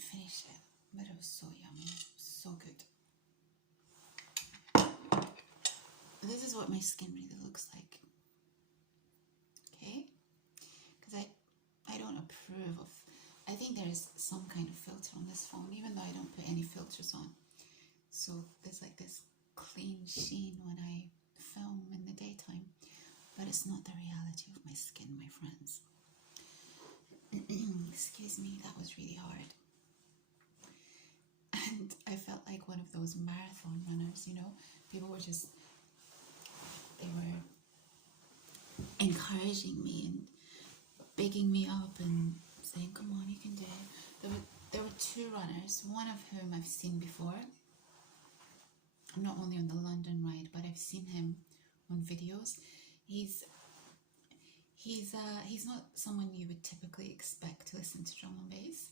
didn't finish it, but it was so yummy, so good. This is what my skin really looks like. Okay? Because I don't approve of, I think there is some kind of filter on this phone, even though I don't put any filters on. So there's like this clean sheen when I film in the daytime, but it's not the reality of my skin, my friends. Excuse me, that was really hard. And I felt like one of those marathon runners, you know, people were just, they were encouraging me and bigging me up and saying, come on, you can do it. There were two runners, one of whom I've seen before, not only on the London ride, but I've seen him on videos. He's not someone you would typically expect to listen to drum and bass.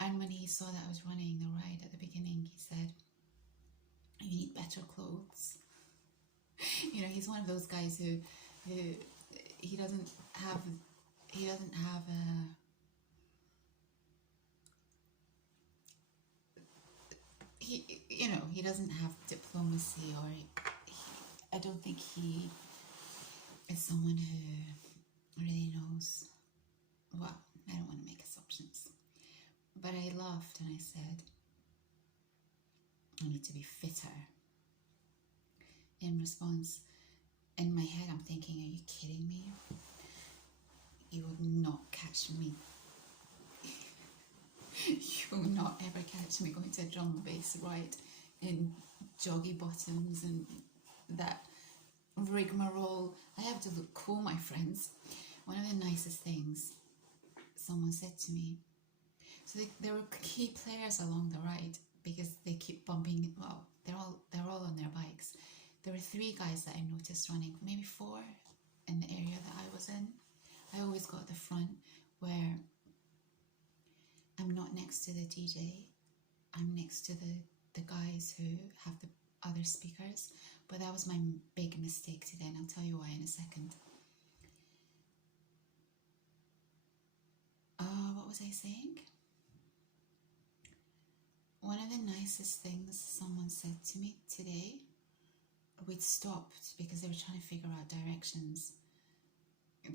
And when he saw that I was running the ride at the beginning, he said, you need better clothes. You know, he's one of those guys who he doesn't have he doesn't have diplomacy, or I don't think he is someone who really knows. Well, I don't want to make assumptions, but I laughed and I said, I need to be fitter. In response, in my head, I'm thinking, are you kidding me? You will not catch me. You will not ever catch me going to a drum and bass ride in joggy bottoms and that rigmarole. I have to look cool, my friends. One of the nicest things someone said to me, so there were key players along the ride because they keep bumping, well, they're all on their bikes. There were 3 guys that I noticed running, maybe 4 in the area that I was in. I always go at the front where I'm not next to the DJ, I'm next to the guys who have the other speakers. But that was my big mistake today, and I'll tell you why in a second. What was I saying? One of the nicest things someone said to me today, we'd stopped because they were trying to figure out directions.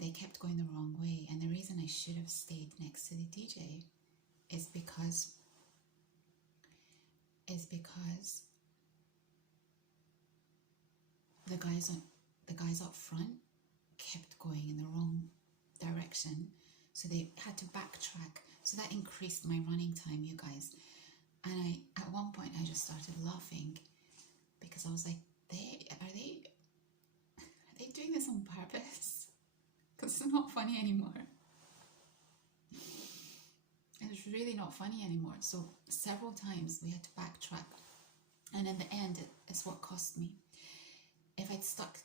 They kept going the wrong way, and the reason I should have stayed next to the DJ is because the guys up front kept going in the wrong direction, so they had to backtrack. So that increased my running time, you guys. And at one point I just started laughing because I was like, are they doing this on purpose? Because it's not funny anymore. It's really not funny anymore. So several times we had to backtrack, and in the end it's what cost me. If I'd stuck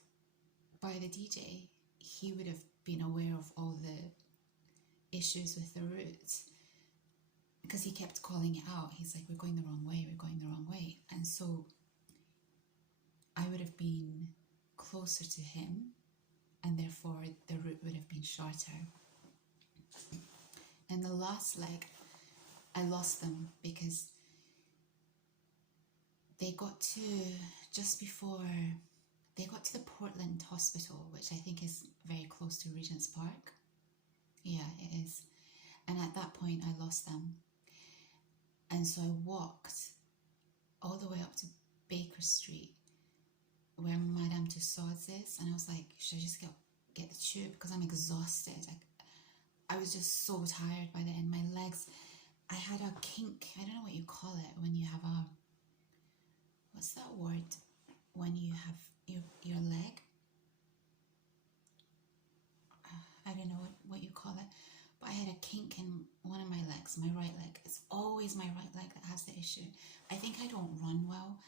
by the DJ, he would have been aware of all the issues with the route, because he kept calling it out. He's like, we're going the wrong way, we're going the wrong way. And so I would have been closer to him, and therefore the route would have been shorter. And the last leg, I lost them because they got to, just before, they got to the Portland Hospital, which I think is very close to Regent's Park. Yeah, it is. And at that point, I lost them. And so I walked all the way up to Baker Street, where Madame Tussauds is. And I was like, should I just get the tube? Because I'm exhausted. I was just so tired by the end. My legs, I had a kink. I don't know what you call it when you have a, what's that word? When you have your leg? I don't know what you call it. But I had a kink in one of my legs, my right leg. It's always my right leg that has the issue. I think I don't run well.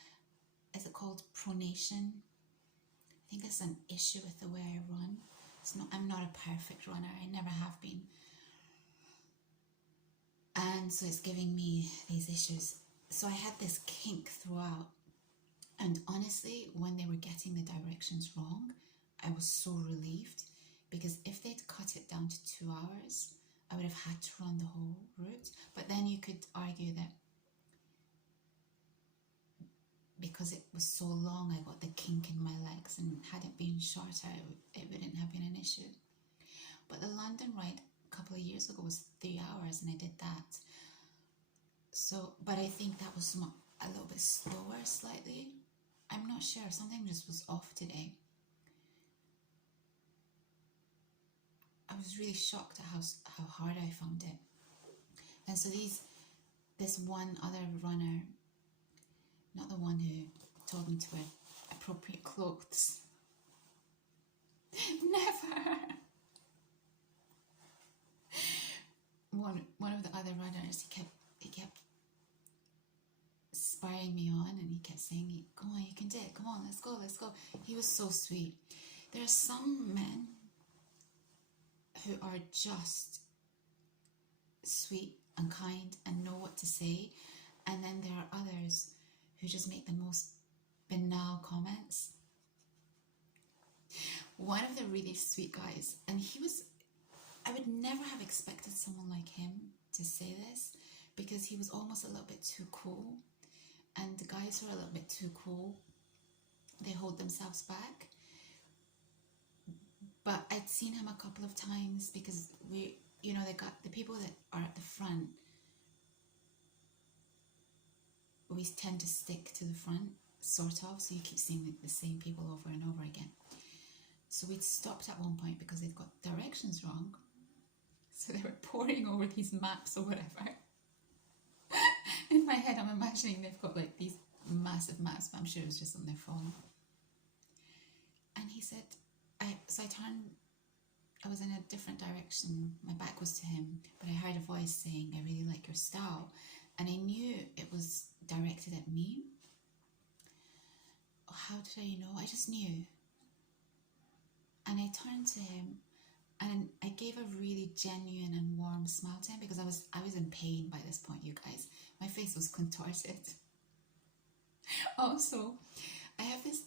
Is it called pronation? I think it's an issue with the way I run. I'm not a perfect runner. I never have been. And so it's giving me these issues. So I had this kink throughout. And honestly, when they were getting the directions wrong, I was so relieved, because if they'd cut it down to 2 hours, I would have had to run the whole route. But then you could argue that because it was so long, I got the kink in my legs, and had it been shorter, it wouldn't have been an issue. But the London ride a couple of years ago was 3 hours, and I did that. So, but I think that was a little bit slower, slightly. I'm not sure. Something just was off today. I was really shocked at how hard I found it. And so this one other runner, not the one who told me to wear appropriate clothes. Never. One of the other runners, he kept spurring me on, and he kept saying, "Come on, you can do it. Come on, let's go." He was so sweet. There are some men who are just sweet and kind and know what to say, and then there are others who just make the most banal comments. One of the really sweet guys, and I would never have expected someone like him to say this, because he was almost a little bit too cool, and the guys who are a little bit too cool, they hold themselves back. But I'd seen him a couple of times, because the people that are at the front, we tend to stick to the front, sort of, so you keep seeing the same people over and over again. So we'd stopped at one point because they'd got directions wrong. So they were poring over these maps or whatever. In my head, I'm imagining they've got like these massive maps, but I'm sure it was just on their phone. And he said, so I turned, I was in a different direction. My back was to him, but I heard a voice saying, "I really like your style." And I knew it was directed at me. How did I know? I just knew. And I turned to him, and I gave a really genuine and warm smile to him, because I was in pain by this point, you guys. My face was contorted. Also, I have this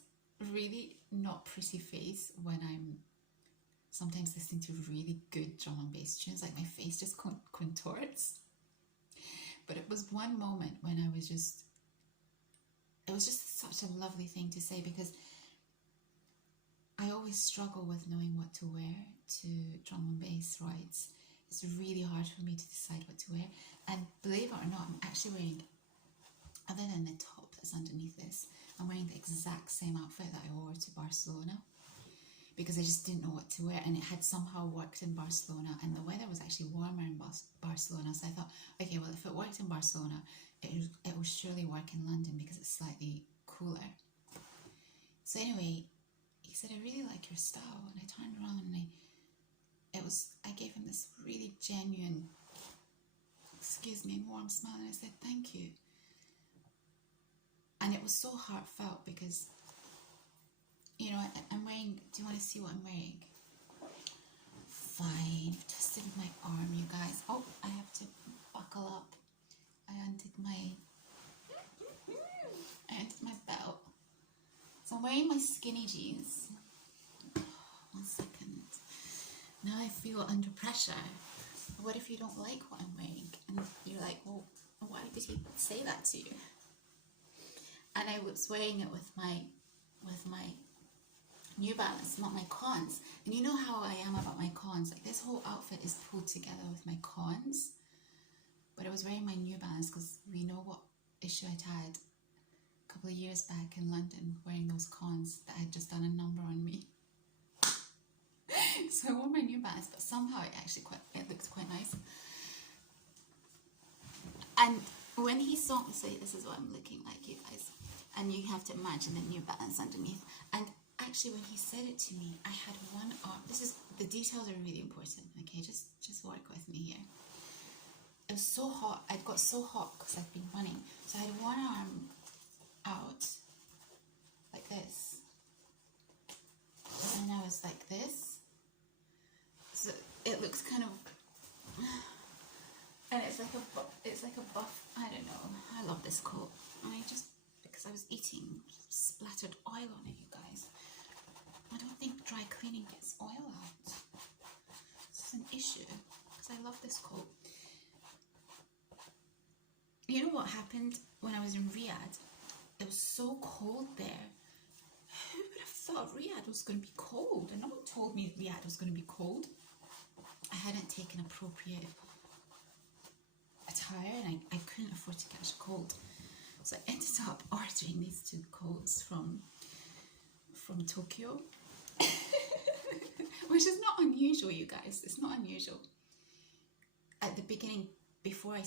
really not pretty face when I'm sometimes listening to really good drum and bass tunes. Like, my face just contorts. But it was one moment when it was just such a lovely thing to say, because I always struggle with knowing what to wear to drum and bass rides. It's really hard for me to decide what to wear. And believe it or not, I'm actually wearing, other than the top that's underneath this, I'm wearing the exact same outfit that I wore to Barcelona, because I just didn't know what to wear, and it had somehow worked in Barcelona, and the weather was actually warmer in Barcelona. So I thought, okay, well, if it worked in Barcelona, it will surely work in London, because it's slightly cooler. So anyway, he said, "I really like your style." And I turned around, and I gave him this really genuine, warm smile, and I said, "Thank you." And it was so heartfelt, because, I'm wearing, do you want to see what I'm wearing? Fine, I've twisted my arm, you guys. Oh, I have to buckle up. I undid my belt. So I'm wearing my skinny jeans. One second. Now I feel under pressure. What if you don't like what I'm wearing? And you're like, well, why did he say that to you? And I was wearing it with my New Balance, not my Cons. And you know how I am about my Cons. Like, this whole outfit is pulled together with my Cons. But I was wearing my New Balance because we know what issue I'd had a couple of years back in London, wearing those Cons that had just done a number on me. So I wore my New Balance, but somehow it looked quite nice. And when he saw me say, "This is what I'm looking like, you guys," and you have to imagine the New Balance underneath. And actually, when he said it to me, I had one arm. The details are really important. Okay, just work with me here. It was so hot. I'd got so hot because I'd been running. So I had one arm out like this, and I was like this. So it looks kind of, and it's like a buff. I don't know. I love this coat. And because I was eating, splattered oil on it, you guys. I don't think dry cleaning gets oil out. It's an issue. because I love this coat. You know what happened when I was in Riyadh? It was so cold there. Who would have thought Riyadh was going to be cold? And no one told me Riyadh was going to be cold. I hadn't taken appropriate attire, and I couldn't afford to catch a cold. So I ended up ordering these two coats from Tokyo, which is not unusual, you guys. It's not unusual. At the beginning, before I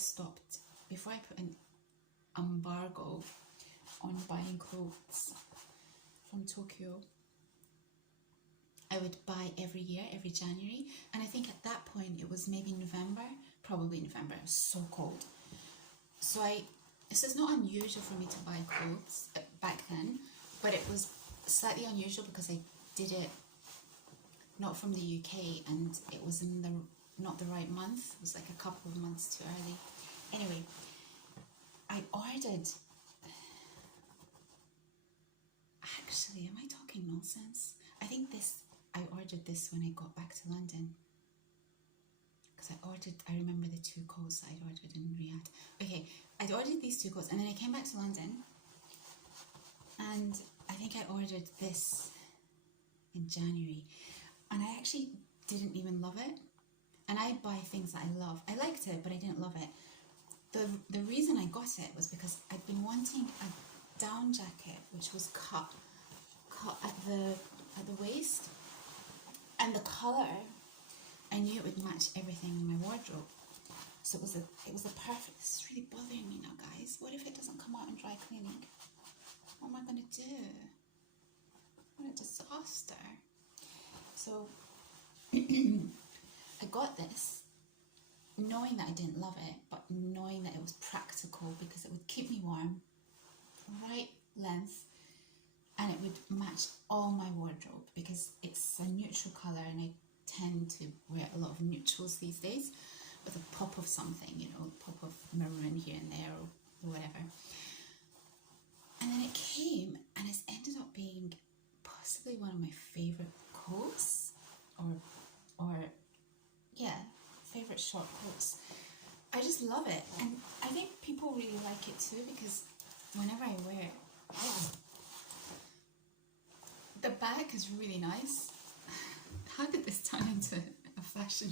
put an embargo on buying clothes from Tokyo, I would buy every year, every January, and I think at that point it was maybe November, probably November. It was so cold. So this is not unusual for me to buy clothes back then, but it was slightly unusual because I did it not from the UK, and it was in not the right month. It was like a couple of months too early. Anyway, I ordered. Actually, am I talking nonsense? I think I ordered this when I got back to London. Because I remember the two coats I'd ordered in Riyadh. Okay, I'd ordered these two coats, and then I came back to London, and I think I ordered this in January, and I actually didn't even love it. And I buy things that I love. I liked it, but I didn't love it. The reason I got it was because I'd been wanting a down jacket which was cut at the waist, and the colour, I knew it would match everything in my wardrobe. So it was a perfect. This is really bothering me now, guys. What if it doesn't come out in dry cleaning? What am I gonna do? What a disaster. So I got this knowing that I didn't love it, but knowing that it was practical because it would keep me warm, right length, and it would match all my wardrobe because it's a neutral colour, and I tend to wear a lot of neutrals these days with a pop of something, a pop of maroon here and there or whatever. And then it came, and it's ended up being possibly one of my favourite coats, or favourite short coats. I just love it, and I think people really like it too because whenever I wear it, the back is really nice. How did this turn into a fashion?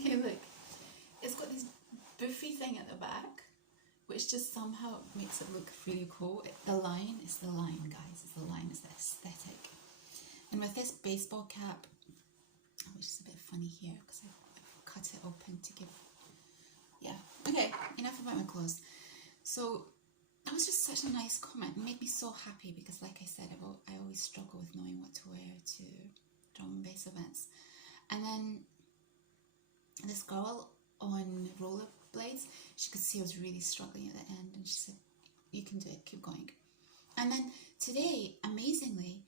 Okay, look, it's got this boofy thing at the back, which just somehow makes it look really cool. The line is the line, guys. The line is the aesthetic. And with this baseball cap, which is a bit funny here because I've cut it open to give. Yeah. Okay. Enough about my clothes. So that was just such a nice comment. It made me so happy because, like I said, I always struggle with knowing what to wear to drum and bass events. And then this girl on rollerblades, she could see I was really struggling at the end, and she said, "You can do it. Keep going." And then today, amazingly,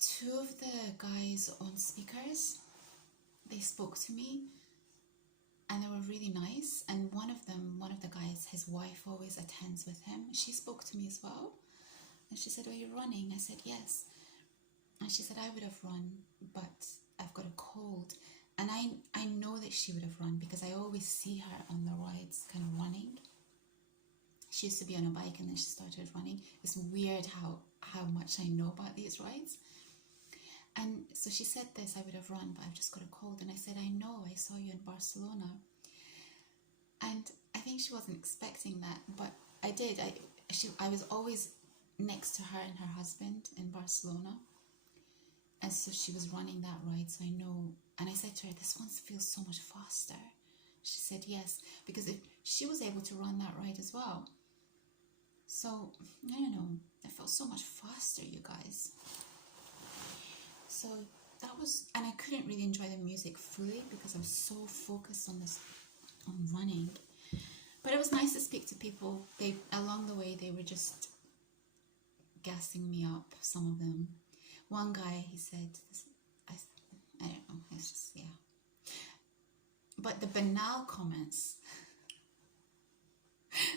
two of the guys on speakers, they spoke to me, and they were really nice. And one of the guys, his wife always attends with him. She spoke to me as well, and she said, "Are you running?" I said, "Yes." And she said, "I would have run, but I've got a cold." And I know that she would have run because I always see her on the rides kind of running. She used to be on a bike and then she started running. It's weird how much I know about these rides. And so she said this, "I would have run, but I've just got a cold." And I said, "I know, I saw you in Barcelona." And I think she wasn't expecting that, but I did. I was always next to her and her husband in Barcelona. And so she was running that ride, so I know. And I said to her, "This one feels so much faster." She said yes, because if she was able to run that ride as well. So, I don't know, it felt so much faster, you guys. So that was, and I couldn't really enjoy the music fully because I was so focused on running. But it was nice to speak to people. Along the way, they were just gassing me up, some of them. One guy, he said, I don't know, it's just, yeah. But the banal comments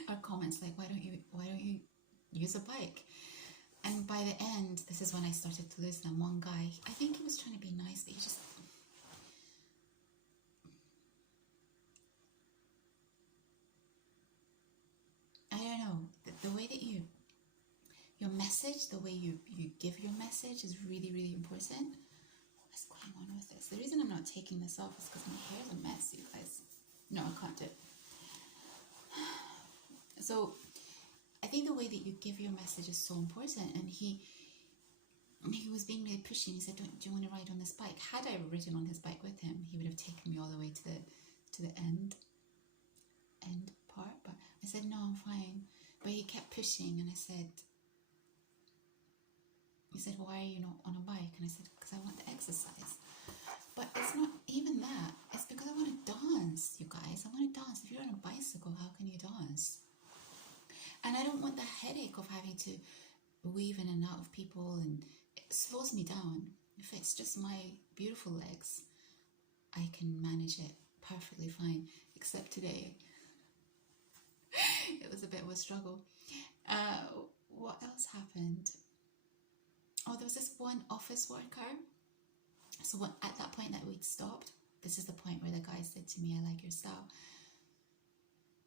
are comments like, why don't you use a bike? And by the end, this is when I started to lose them. One guy, I think he was trying to be nice, but he just, I don't know, the way that your message, the way you give your message is really, really important. What's going on with this? The reason I'm not taking this off is because my hair's a mess, you guys. No, I can't do it. So I think the way that you give your message is so important. And he was being really pushy, and he said, do you want to ride on this bike? Had I ridden on his bike with him, he would have taken me all the way to the end part. But I said, no, I'm fine. But he kept pushing, and he said, why are you not on a bike? And I said, because I want to exercise. But it's not even that. It's because I want to dance, you guys. I want to dance. If you're on a bicycle, how can you dance? And I don't want the headache of having to weave in and out of people, and it slows me down. If it's just my beautiful legs, I can manage it perfectly fine. Except today, it was a bit of a struggle. What else happened? Oh, there was this one office worker. So at that point that we'd stopped, this is the point where the guy said to me, I like your style.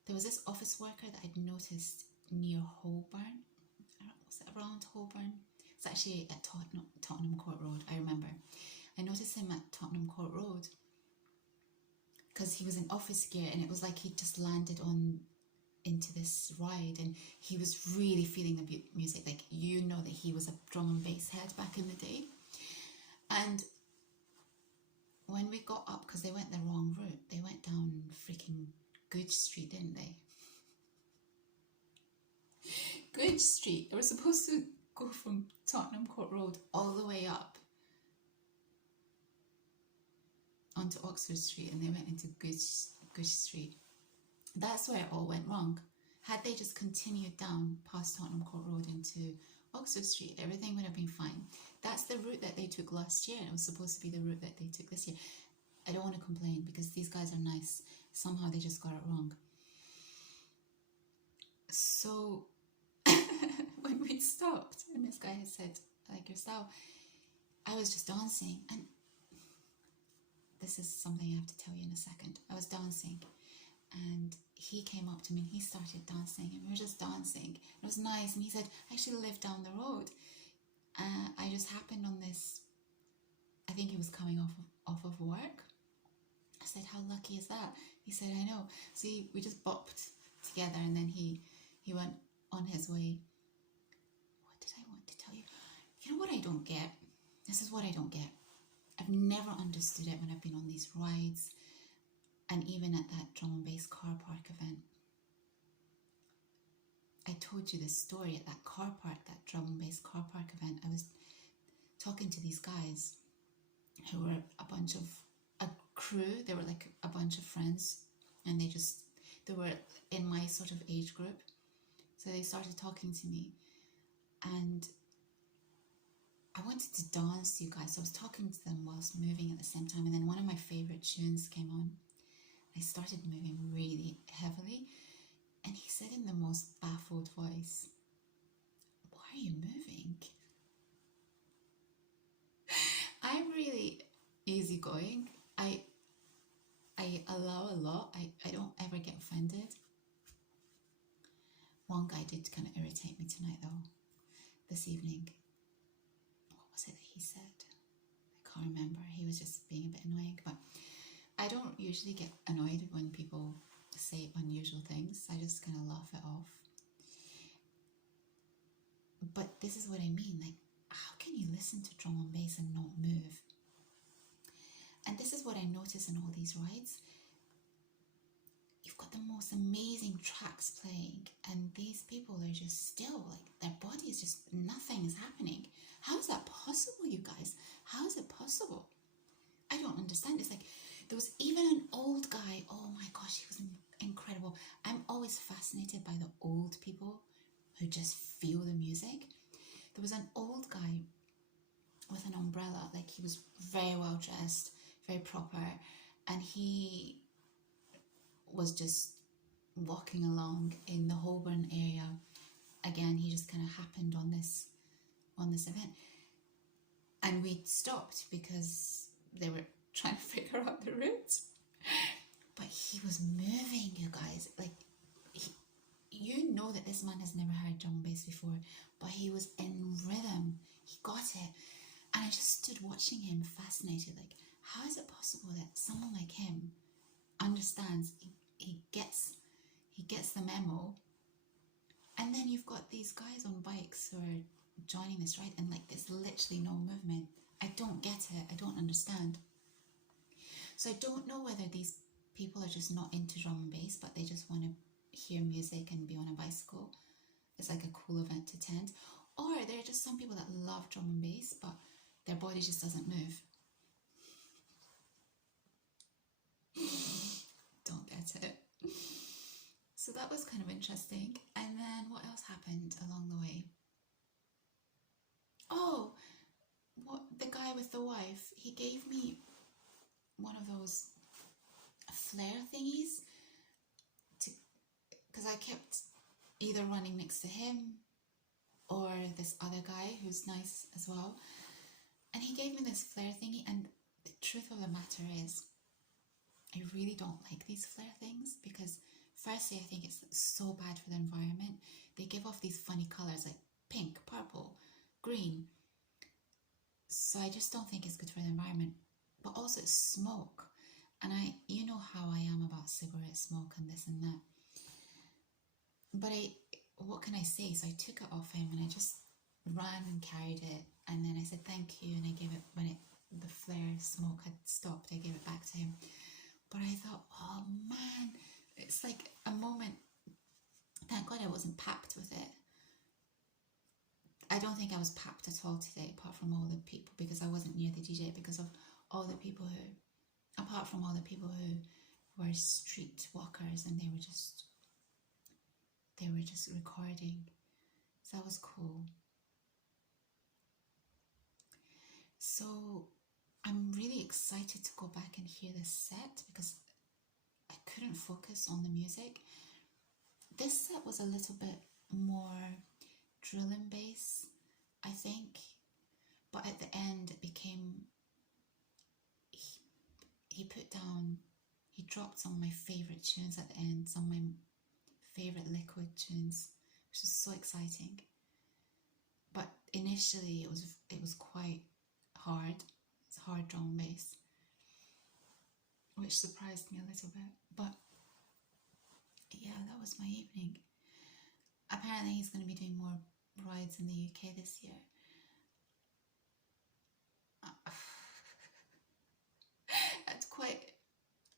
There was this office worker that I'd noticed near Holborn. Was it around Holborn? It's actually at Tottenham Court Road, I remember. I noticed him at Tottenham Court Road because he was in office gear, and it was like he'd just landed into this ride, and he was really feeling the music. Like, you know that he was a drum and bass head back in the day. And when we got up, because they went the wrong route, they went down freaking Goodge Street, didn't they? Goodge Street. They were supposed to go from Tottenham Court Road all the way up onto Oxford Street, and they went into Goodge Street. That's where it all went wrong. Had they just continued down past Tottenham Court Road into Oxford Street, everything would have been fine. That's the route that they took last year, and it was supposed to be the route that they took this year. I don't want to complain because these guys are nice. Somehow they just got it wrong. So when we stopped and this guy had said, I like your style, I was just dancing. And this is something I have to tell you in a second. I was dancing, and he came up to me and he started dancing, and we were just dancing. It was nice, and he said, I actually live down the road. I just happened on this, I think he was coming off of work. I said, how lucky is that? He said, I know. So we just bopped together, and then he went on his way. What did I want to tell you? You know what I don't get? This is what I don't get. I've never understood it when I've been on these rides, and even at that drum and bass car park event. I told you this story at that car park, that drum and bass car park event. I was talking to these guys who were a crew. They were like a bunch of friends, and they were in my sort of age group. So they started talking to me, and I wanted to dance, you guys. So I was talking to them whilst moving at the same time, and then one of my favorite tunes came on. I started moving really heavily, and he said in the most baffled voice, why are you moving? I'm really easygoing. I allow a lot. I don't ever get offended. One guy did kind of irritate me tonight though, this evening. What was it that he said? I can't remember. He was just being a bit annoying, but I don't usually get annoyed when people say unusual things. I just kind of laugh it off. But this is what I mean. Like, how can you listen to drum and bass and not move? And this is what I notice in all these rides. You've got the most amazing tracks playing, and these people are just still, like, their body is just, nothing is happening. How is that possible, you guys? How is it possible? I don't understand. It's like, there was even an old guy. Oh my gosh, he was incredible. I'm always fascinated by the old people who just feel the music. There was an old guy with an umbrella. Like, he was very well dressed, very proper, and he was just walking along in the Holborn area. Again, he just kind of happened on this on this event. And we stopped because they were trying to figure out the route. But he was moving, you guys. Like, you know that this man has never heard drum and bass before, but he was in rhythm. He got it. And I just stood watching him, fascinated. Like, how is it possible that someone like him understands, he gets the memo? And then you've got these guys on bikes who are joining this, right? And like, there's literally no movement. I don't get it. I don't understand. So I don't know whether these people are just not into drum and bass, but they just want to hear music and be on a bicycle. It's like a cool event to attend. Or there are just some people that love drum and bass, but their body just doesn't move. Don't get it. So that was kind of interesting. And then what else happened along the way? Oh, the guy with the wife, he gave me one of those flare thingies because I kept either running next to him or this other guy who's nice as well. And he gave me this flare thingy, and the truth of the matter is, I really don't like these flare things because firstly, I think it's so bad for the environment. They give off these funny colours like pink, purple, green. So I just don't think it's good for the environment. But also it's smoke. And you know how I am about cigarette smoke and this and that. But what can I say? So I took it off him and I just ran and carried it. And then I said thank you, and I gave it, when the flare smoke had stopped, I gave it back to him. But I thought, oh man, it's like a moment. Thank God I wasn't packed with it. I don't think I was packed at all today, apart from all the people, because I wasn't near the DJ, because of all the people who, apart from all the people who were street walkers and they were just recording. So that was cool. So I'm really excited to go back and hear this set because I couldn't focus on the music. This set was a little bit more drill and bass, I think, but at the end it became, he dropped some of my favourite tunes at the end, some of my favourite Liquid tunes, which was so exciting. But initially it was quite hard. It's hard drum and bass, which surprised me a little bit. But yeah, that was my evening. Apparently he's going to be doing more rides in the UK this year.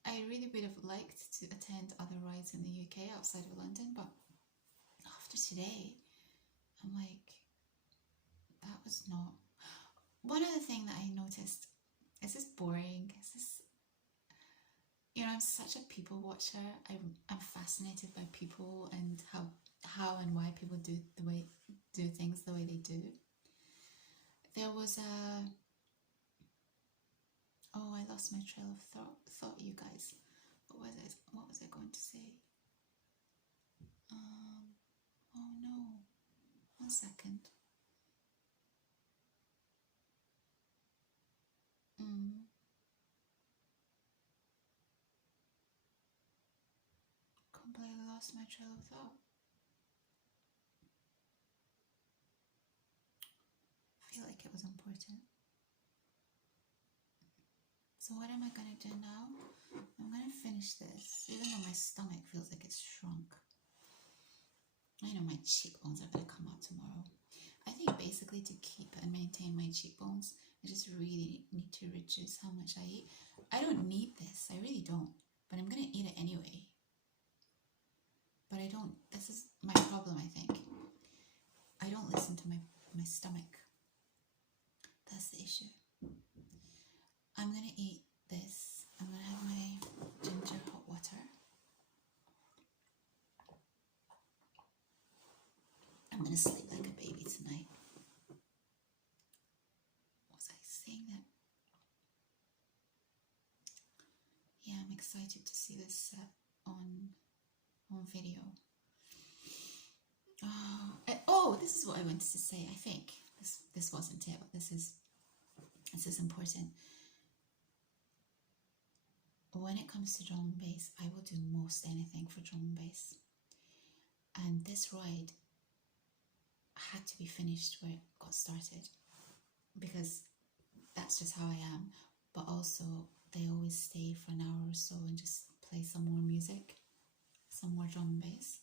I really would have liked to attend other rides in the UK outside of London, but after today, I'm like, that was not. One other thing that I noticed, is this boring? Is this, I'm such a people watcher. I'm fascinated by people and how and why people do things the way they do. There was I lost my trail of thought, you guys. What was I going to say? Oh no. 1 second. Completely lost my trail of thought. I feel like it was important. So what am I going to do now? I'm going to finish this, even though my stomach feels like it's shrunk. I know my cheekbones are going to come out tomorrow. I think basically to keep and maintain my cheekbones, I just really need to reduce how much I eat. I don't need this, I really don't, but I'm going to eat it anyway. But I don't, this is my problem, I think. I don't listen to my stomach. That's the issue. I'm going to eat this. I'm going to have my ginger hot water. I'm going to sleep like a baby tonight. Was I saying that? Yeah, I'm excited to see this on video. This is what I wanted to say, I think. this wasn't it, but this is important. When it comes to drum and bass, I will do most anything for drum and bass. And this ride had to be finished where it got started, because that's just how I am. But also, they always stay for an hour or so and just play some more music, some more drum and bass.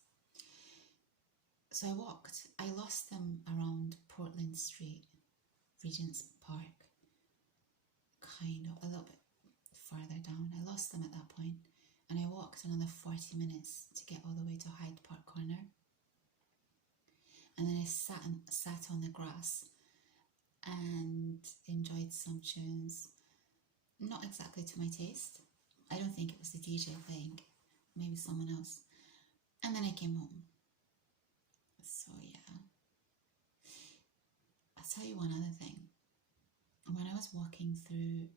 So I walked. I lost them around Portland Street, Regent's Park, kind of a little bit farther down. I lost them at that point, and I walked another 40 minutes to get all the way to Hyde Park Corner. And then I sat on the grass and enjoyed some tunes, not exactly to my taste. I don't think it was the DJ playing, maybe someone else. And then I came home. So yeah. I'll tell you one other thing. When I was walking through,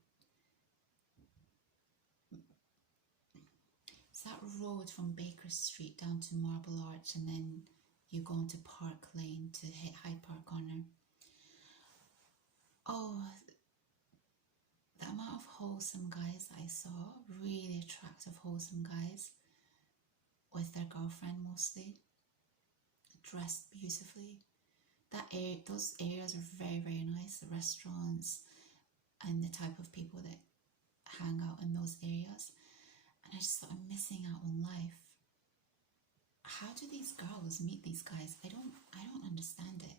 it's that road from Baker Street down to Marble Arch, and then you go into Park Lane to hit Hyde Park Corner. Oh, the amount of wholesome guys that I saw, really attractive wholesome guys, with their girlfriend mostly, dressed beautifully. Those areas are very, very nice, the restaurants and the type of people that hang out in those areas. And I just thought, I'm missing out on life. How do these girls meet these guys? I don't understand it.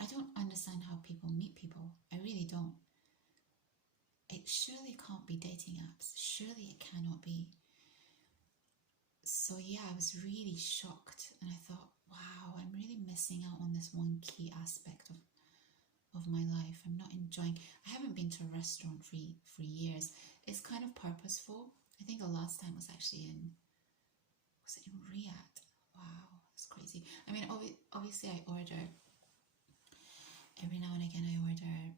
I don't understand how people meet people. I really don't. It surely can't be dating apps. Surely it cannot be. So yeah, I was really shocked, and I thought, wow, I'm really missing out on this one key aspect of my life. I'm not enjoying. I haven't been to a restaurant for years. It's kind of purposeful. I think the last time was actually was it in Riyadh? Wow, that's crazy. I mean, obviously I order, every now and again I order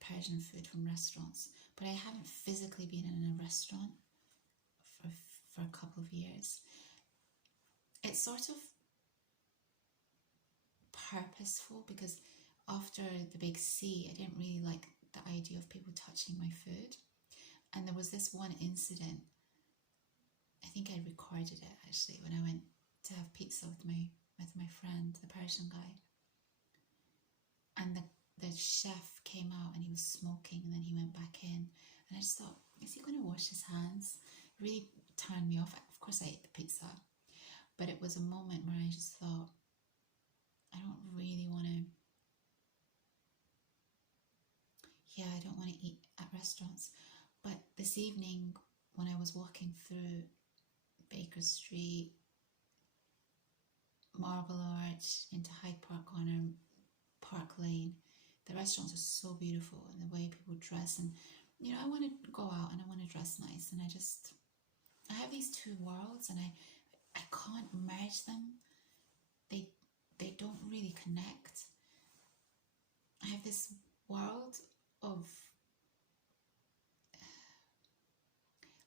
Persian food from restaurants, but I haven't physically been in a restaurant for a couple of years. It's sort of purposeful, because after the big C, I didn't really like the idea of people touching my food. And there was this one incident, I think I recorded it actually, when I went to have pizza with my friend, the Persian guy. And the chef came out and he was smoking, and then he went back in. And I just thought, is he going to wash his hands? It really turned me off. Of course I ate the pizza, but it was a moment where I just thought, I don't really want to, I don't want to eat at restaurants. But this evening, when I was walking through Baker Street, Marble Arch, into Hyde Park Corner, Park Lane, the restaurants are so beautiful, and the way people dress, and I want to go out and I want to dress nice, and I have these two worlds, and I can't merge them. They don't really connect. I have this world of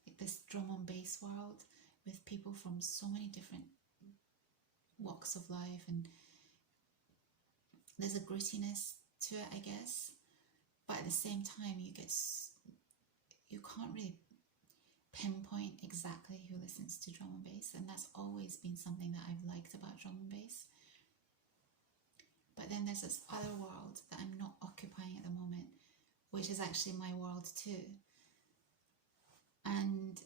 like this drum and bass world with people from so many different walks of life, and there's a grittiness to it, I guess, but at the same time you can't really pinpoint exactly who listens to drum and bass, and that's always been something that I've liked about drum and bass. But then there's this other world that I'm not occupying at the moment, which is actually my world too, and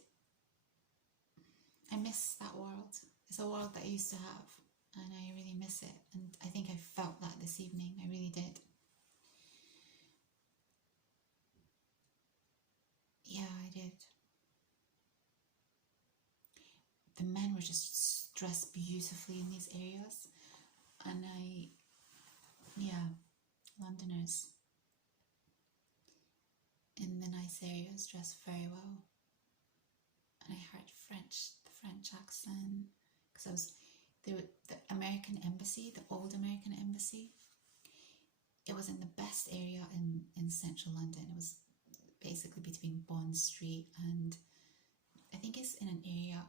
I miss that world. It's a world that I used to have, and I really miss it, and I think I felt that this evening. I really did. Yeah, I did. The men were just dressed beautifully in these areas, and Londoners in the nice areas dressed very well. And I heard the French accent, because the American embassy, the old American embassy, it was in the best area in central London. It was basically between Bond Street and, I think it's in an area